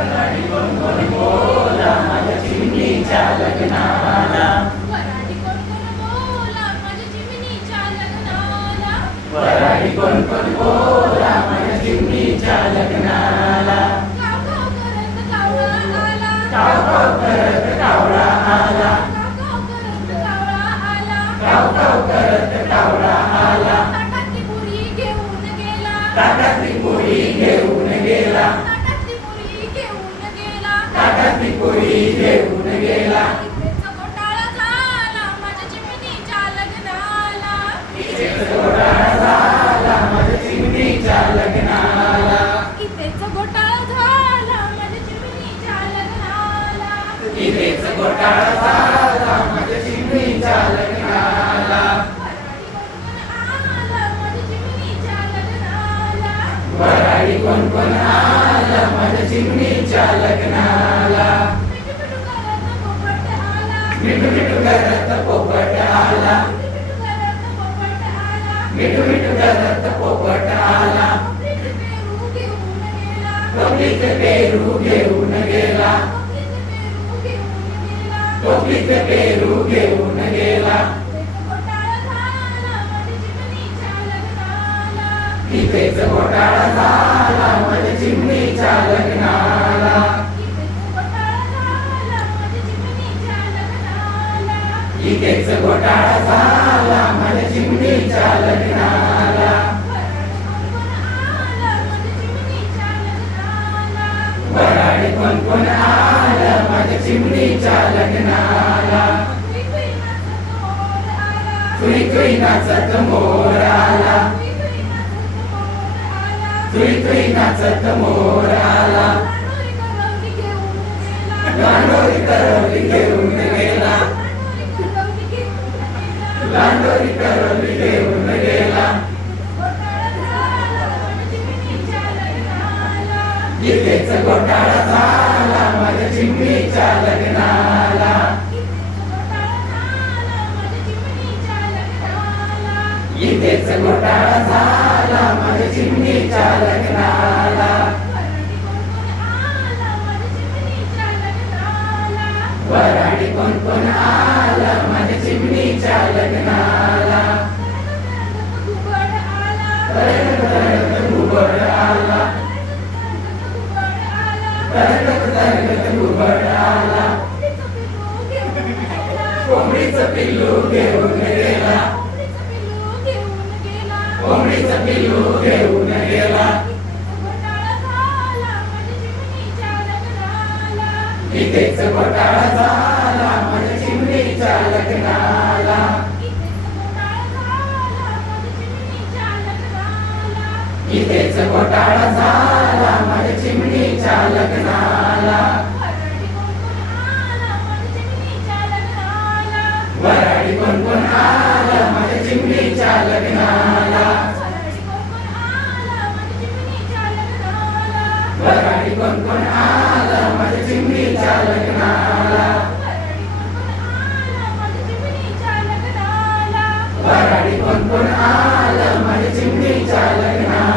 वराडी कोण कोण बोला माझ्या चिमणीच्या लग्नाला. वराडी कोण कोण बोला माझ्या चिमणीच्या लग्नाला. वराडी कोण कोण बोला माझ्या चिमणीच्या लग्नाला. गाव गाव करत कावळा आला. गाव गाव करत कावळा आला. गाव गाव करत कावळा आला. गाव गाव करत कावळा आला. ताटातली पुरी घेऊन गेला. ताटातली पोळी घेऊन गेला. ताटातली पुरी घेऊन गेला. ताटातली पोळी घेऊन गेला. इथेच घोटाळा झाला माझ्या चिमणीच्या लग्नाला. इथेच घोटाळा झाला माझ्या चिमणीच्या लग्नाला. इथेच घोटाळा झाला माझ्या चिमणीच्या लग्नाला. इथेच घोटाळा झाला माझ्या चिमणीच्या लग्नाला. वराडी कोण कोण आला माझ्या चिमणीच्या लग्नाला. मिठू मिठू करत पोपट आला. मिठू मिठू करत पोपट आला. टोपलीत पेरू घेऊन गेला. टोपलीत पेरू घेऊन गेला. इथेच घोटाळा झाला माझ्या चिमणीच्या लग्नाला. इथेच घोटाळा झाला माझ्या चिमणीच्या लग्नाला. वराडी कोण कोण आलं माझ्या चिमणीच्या लग्नाला. तुई तुई नाचत मोर आला. तुई तुई नाचत मोर आला. लांडोरी करवली घेऊन गेला. लांडोरी करवली घेऊन गेला. इथेच घोटाळा झाला माझ्या चिमणीच्या लग्नाला. इथेच घोटाळा झाला माझ्या चिमणीच्या लग्नाला. वराडी कोण कोण आलं माझ्या चिमणीच्या लग्नाला. तरंग तरंग घुबड आला. तरंग तरंग घुबड आला. कोंबडीचं पिल्लू घेऊन गेला. कोंबडीचं पिल्लू घेऊन गेला. इथेच घोटाळा झाला माझ्या चिमणीच्या लग्नाला. इथेच घोटाळा झाला माझ्या चिमणीच्या लग्नाला. वराडी कोण कोण आलं माझ्या चिमणीच्या लग्नाला. वराडी कोण कोण आलं माझ्या चिमणीच्या लग्नाला. वराडी कोण कोण आलं माझ्या चिमणीच्या लग्नाला.